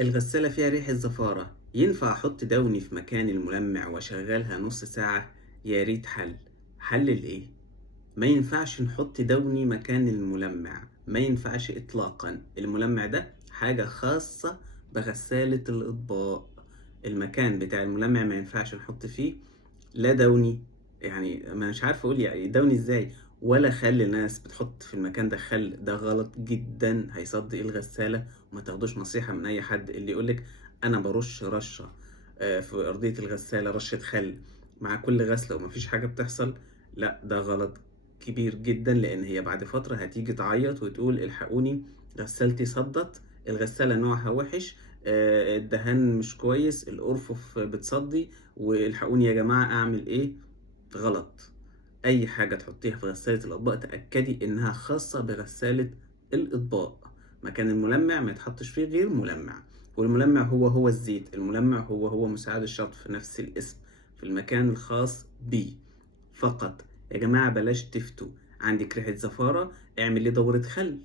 الغسالة فيها ريحة زفارة، ينفع أحط دوني في مكان الملمع وأشغلها نص ساعة؟ يا ريت حل. حل لإيه؟ ما ينفعش نحط دوني مكان الملمع، ما ينفعش إطلاقا. الملمع ده حاجة خاصة بغسالة الأطباق. المكان بتاع الملمع ما ينفعش نحط فيه لا دوني، يعني ما مش عارف أقول يعني دوني إزاي، ولا خل. ناس بتحط في المكان ده خل، ده غلط جدا، هيصدي الغسالة. وما تاخدوش نصيحة من أي حد اللي يقولك أنا برش رشة في أرضية الغسالة، رشة خل مع كل غسلة ومفيش حاجة بتحصل. لا، ده غلط كبير جدا، لأن هي بعد فترة هتيجي تعيط وتقول الحقوني غسالتي صدت، الغسالة نوعها وحش، الدهان مش كويس، الأرفف بتصدي، والحقوني يا جماعة أعمل إيه؟ غلط. أي حاجة تحطيها في غسالة الأطباق تأكدي إنها خاصة بغسالة الأطباق. مكان الملمع ما يتحطش فيه غير ملمع، والملمع هو الزيت، الملمع هو مساعد الشطف، نفس الاسم، في المكان الخاص بيه فقط. يا جماعة بلاش تفتوا. عندك ريحة زفارة، اعمل لي دورة خل،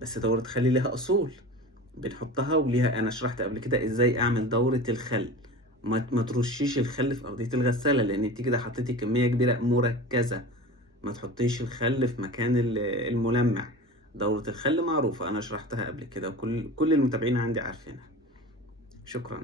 بس دورة خل لها أصول بنحطها وليها. أنا شرحت قبل كده إزاي أعمل دورة الخل. ما ترشيش الخل في أرضية الغسالة، لأن انت كده حطيتي كمية كبيرة مركزة. ما تحطيش الخل في مكان الملمع. دورة الخل معروفة، أنا شرحتها قبل كده، وكل المتابعين عندي عارفينها. شكرا.